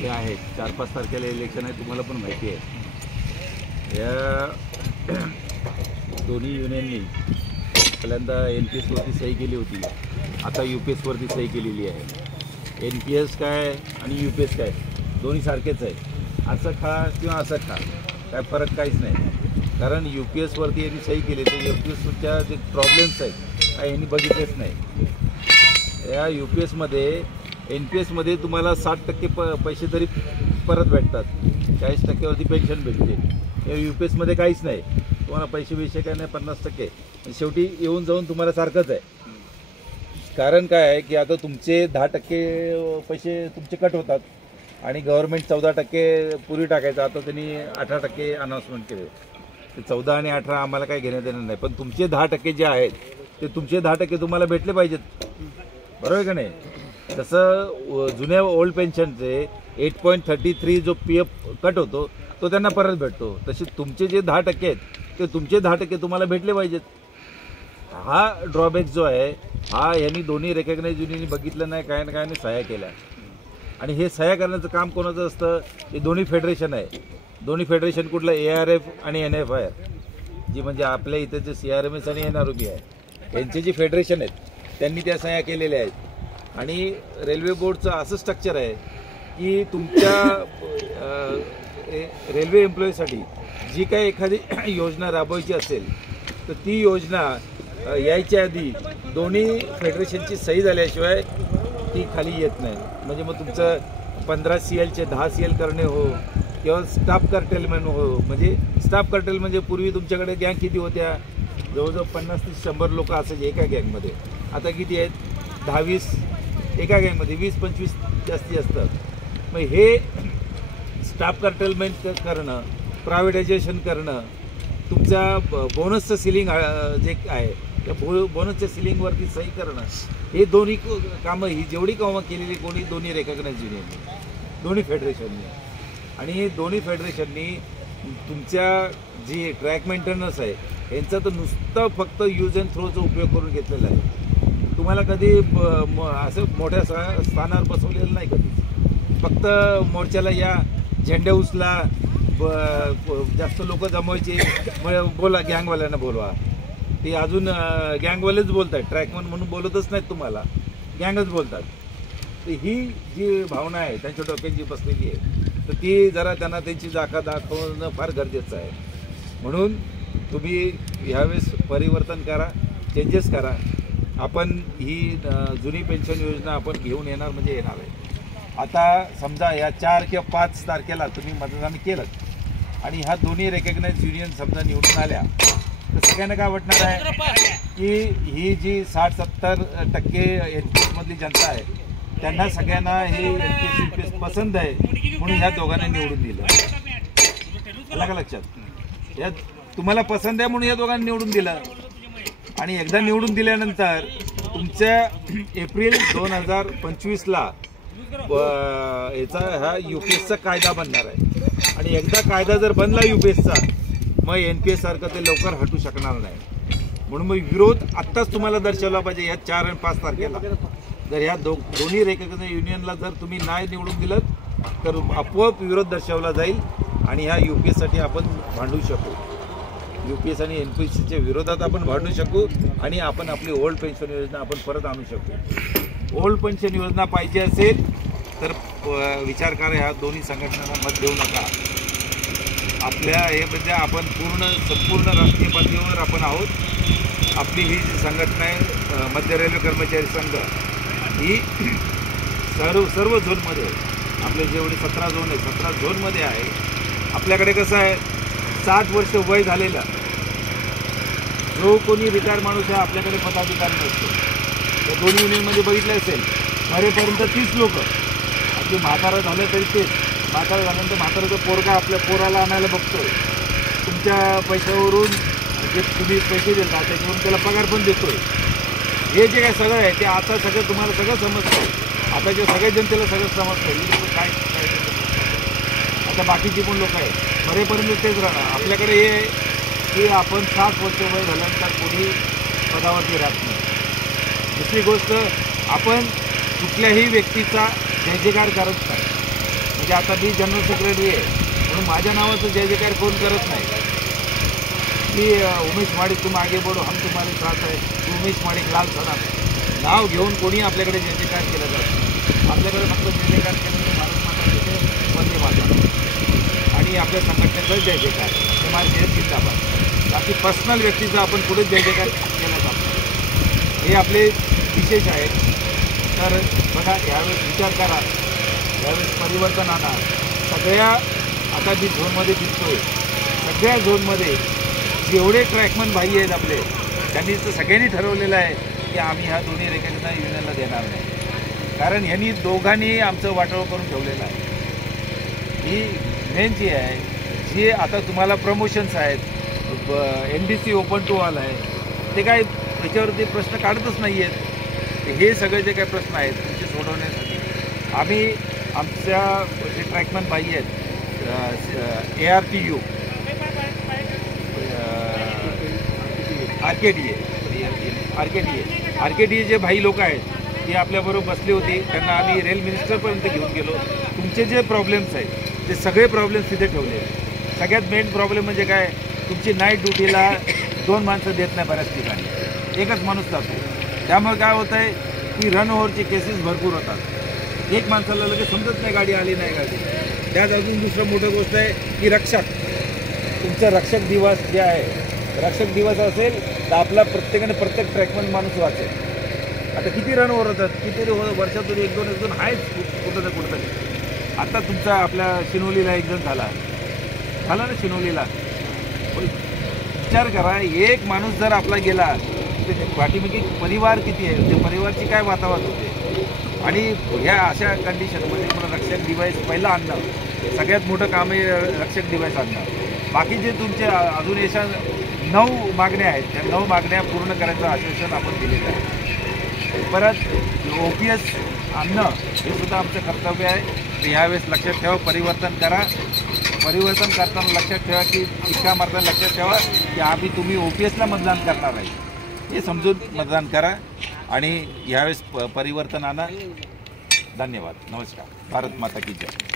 हे आहेत 4-5 तारखेला इलेक्शन आहे, तुम्हाला पण माहिती आहे. या दोन्ही युनियननी पहिल्यांदा NPSवरती सही केली होती, आता UPSवरती सही केलेली आहे. NPS काय आणि UPS काय दोन्ही सारखेच आहे. असं खा किंवा असं खा काय फरक काहीच नाही. कारण UPSवरती यांनी सही केली तर UPSच्या जे प्रॉब्लेम्स आहेत काय यांनी बघितलेच नाही. या UPSमध्ये NPSमध्ये तुम्हाला 60% पैसे तरी परत भेटतात, 40%वरती पेन्शन भेटते. या UPSमध्ये काहीच नाही, तुम्हाला पैसे काय नाही, 50%. शेवटी येऊन जाऊन तुम्हाला सारखंच आहे. कारण काय आहे की आता तुमचे 10% पैसे तुमचे कट होतात आणि गव्हर्नमेंट 14% पूर्वी टाकायचं, आता त्यांनी 18% अनाऊन्समेंट केले. ते 14 आणि 18 आम्हाला काही घेण्यात येणार नाही, पण तुमचे 10% जे आहेत ते तुमचे 10% तुम्हाला भेटले पाहिजेत, बरोबर आहे का नाही. तसं जुन्या ओल्ड पेन्शनचे 8.33 जो PF कट होतो तो त्यांना परत भेटतो. तसे तुमचे जे 10% आहेत ते तुमचे 10% तुम्हाला भेटले पाहिजेत. हा ड्रॉबॅक जो आहे हा यांनी दोन्ही रेकग्नाइज युनियननी बघितलं नाही, काय ना काय नाही सह्या केल्या. आणि हे सह्या करण्याचं काम कोणाचं असतं, हे दोन्ही फेडरेशन आहे. दोन्ही फेडरेशन कुठलं, ARF आणि NFI, जी म्हणजे आपल्या इथे जे CRMS आणि NROB आहे यांचे जे फेडरेशन आहेत त्यांनी त्या सह्या केलेल्या आहेत. आणि रेल्वे बोर्डचं असं स्ट्रक्चर आहे की तुमच्या रेल्वे एम्प्लॉईसाठी जी काही एखादी योजना राबवायची असेल तर ती योजना यायच्या आधी दोन्ही फेडरेशनची सही झाल्याशिवाय ती खाली येत नाही. म्हणजे मग तुमचं 15 CLचे 10 CL करणे हो किंवा स्टाफ कर्टेलमेंट हो. म्हणजे स्टाफ कर्टेल म्हणजे पूर्वी तुमच्याकडे गँग किती होत्या, जवळजवळ 50 ते 100 लोक असायचे एका गँगमध्ये. आता किती आहेत, 10-20 एका गँगमध्ये, 20-25 जास्ती असतात. मग हे स्टाफ कर्टेलमेंट करणं, प्रायव्हेटायझेशन करणं, तुमच्या बोनसचं सिलिंग जे आहे त्या बोनसच्या सिलिंगवरती सही करणं, हे दोन्ही कामं ही जेवढी कामं केलेली कोणी दोन्ही रेकग्नाइज युनियननी, दोन्ही फेडरेशननी. आणि दोन्ही फेडरेशननी तुमच्या जी ट्रॅक मेंटेनन्स आहे यांचा तर नुसतं फक्त यूज अँड थ्रोचा उपयोग करून घेतलेला आहे. तुम्हाला कधी असं मोठ्या स्थानावर बसवलेलं नाही कधी. फक्त मोर्चाला या, झेंडे उचला, जास्त लोक जमवायचे, बोला गँगवाल्यांना बोलवा. ते अजून गँगवालेच बोलत आहेत, ट्रॅकमन म्हणून बोलतच नाहीत तुम्हाला, गँगच बोलतात. तर ही जी भावना आहे त्यांच्या डोक्यात जी बसलेली आहे तर ती जरा त्यांना त्यांची जागा दाखवणं फार गरजेचं आहे. म्हणून तुम्ही ह्यावेळेस परिवर्तन करा, चेंजेस करा. आपण ही जुनी पेन्शन योजना आपण घेऊन येणार म्हणजे येणार आहे. आता समजा या 4 किंवा 5 तारखेला तुम्ही मतदान केलं आणि ह्या दोन्ही रेकग्नाइज युनियन समजा निवडून आल्या तर सगळ्यांना काय वाटणार आहे की ही जी 60-70% NPSमधली जनता आहे त्यांना सगळ्यांना हे NPS पसंत आहे म्हणून ह्या दोघांना निवडून दिलं. आलं का लक्षात, या तुम्हाला पसंत आहे म्हणून या दोघांना निवडून दिलं. आणि एकदा निवडून दिल्यानंतर तुमच्या एप्रिल 2025ला याचा हा UPSचा कायदा बनणार आहे. आणि एकदा कायदा जर बनला UPSचा मग NPS सारखं ते लवकर हटू शकणार नाही. म्हणून मग विरोध आत्ताच तुम्हाला दर्शवला पाहिजे. या 4 आणि 5 तारखेला जर ह्या दोन्ही रेकग्नाइज युनियनला जर तुम्ही नाही निवडून दिलं तर आपोआप विरोध दर्शवला जाईल आणि ह्या UPSसाठी आपण भांडू शकू. UPS आणि NPSच्या विरोधात आपण भांडू शकू आणि आपण आपली ओल्ड पेन्शन योजना आपण परत आणू शकू. ओल्ड पेन्शन योजना पाहिजे असेल तर विचार करा, ह्या दोन्ही संघटनांना मत देऊ नका. आपल्या हे म्हणजे आपण संपूर्ण राष्ट्रीय पातळीवर आपण आहोत. आपली ही जी संघटना आहे मध्य रेल्वे कर्मचारी संघ ही सर्व झोनमध्ये, आपले जेवढे 17 झोन आहे 17 झोनमध्ये आहे. आपल्याकडे कसं आहे 60 वर्ष वय झालेला जो कोणी रिटायर माणूस आहे आपल्याकडे पदाधिकारी नसतो. तर दोन्ही युनियनमध्ये बघितलं असेल मरेपर्यंत 30 लोक. आपली म्हातारा झालं तरी तेच, म्हातारा झाल्यानंतर म्हाताराचं पोरगा आपल्या पोराला आणायला बघतोय. तुमच्या पैशावरून जे तुम्ही पैसे देता त्याच्यावरून त्याला पगार पण देतोय. हे जे काय सगळं आहे ते आता सगळं तुम्हाला सगळं समजतं. आता जे सगळ्या जनतेला सगळं समजतं काय. आता बाकीची पण लोक आहेत मरेपर्यंत तेच राहणार. आपल्याकडे हे आहे की आपण 60 वर्ष वय झाल्यानंतर कोणी पदावरती राहत नाही. दुसरी गोष्ट, आपण कुठल्याही व्यक्तीचा जयजयकार करत नाही. म्हणजे आता मी जनरल सेक्रेटरी आहे म्हणून माझ्या नावाचं जय जयकार कोण करत नाही. मी उमेश माडिक तुम आगे बढो हम तुम्हारे साथ आहे, उमेश माडिक लाल सलाम नाव घेऊन कोणी आपल्याकडे जय जयकार केलं जातं. आपल्याकडे फक्त जय जयकार केलं भारत माता तिथे वंदे मातरम आणि आपल्या संघटनेचं जय जयकार हे माझे जिंदाबाद. बाकी पर्सनल व्यक्तीचा आपण पुढे जय जयकार केला जातो हे आपले विशेष आहेत. तर बघा यावेळेस विचार करा, यावेळेस परिवर्तन आणा. सगळ्या आता मी झोनमध्ये दिसतोय, सगळ्या झोनमध्ये जेवढे ट्रॅकमन भाई आहेत आपले त्यांनी तर सगळ्यांनी ठरवलेलं आहे की आम्ही ह्या दोन्ही रेखांना युनियनला देणार नाही. कारण ह्यांनी दोघांनी आमचं वाटोळं करून ठेवलेलं आहे. ही मेन जी आहे जी आता तुम्हाला प्रमोशन्स आहेत, NDC ओपन टू ऑल आहे, ते काय त्याच्यावरती प्रश्न काढतच नाही आहेत. हे सगळे जे काही प्रश्न आहेत तुमचे सोडवण्यासाठी आम्ही आमच्या जे ट्रॅकमन बाई आहेत ARTU RKDA जे भाई लोक आहेत ते आपल्याबरोबर बसले होते. त्यांना आम्ही रेल मिनिस्टरपर्यंत घेऊन गेलो. तुमचे जे प्रॉब्लेम्स आहेत ते सगळे प्रॉब्लेम्स तिथे ठेवले. सगळ्यात मेन प्रॉब्लेम म्हणजे काय, तुमची नाईट ड्युटीला 2 माणसं देत नाही बऱ्याच ठिकाणी, एकच माणूस जातो. त्यामुळे काय होतं आहे की रन ओव्हरचे केसेस भरपूर होतात. एक माणसाला लगेच समजत नाही गाडी आली नाही गाडी. त्यात अजून दुसरं मोठं गोष्ट आहे की रक्षक, तुमचा रक्षक दिवस जे आहे, रक्षक दिवस असेल तर आपला प्रत्येक ट्रॅकमन माणूस वाचेल. आता किती रन ओव्हर होतात, किती वर्षातून एक दोन आहेच कुठं ना कुठंतरी. आता तुमचा आपल्या शिनोलीला एक जण झाला ना, शिनोलीला विचार करा, एक माणूस जर आपला गेला तर पाठीमागे परिवार किती आहे, त्या परिवारची काय वातावरण होते. आणि ह्या अशा कंडिशनमध्ये मला रक्षक डिव्हाइस पहिलं आणणं सगळ्यात मोठं काम आहे. रक्षक डिव्हाइस आणणं. बाकी जे तुमचे अजून अशा 9 मागण्या आहेत, त्या 9 मागण्या पूर्ण करायचं आश्वासन आपण दिलेलं आहे. परत OPS आणणं हे सुद्धा आमचं कर्तव्य आहे. ह्यावेळेस लक्षात ठेवा, परिवर्तन करा. परिवर्तन करताना लक्षात ठेवा की शिक्का मारताना लक्षात ठेवा की तुम्ही OPSला मतदान करणार आहे हे समजून मतदान करा आणि यावेळेस परिवर्तन आणा. धन्यवाद. नमस्कार. भारत माता की जय.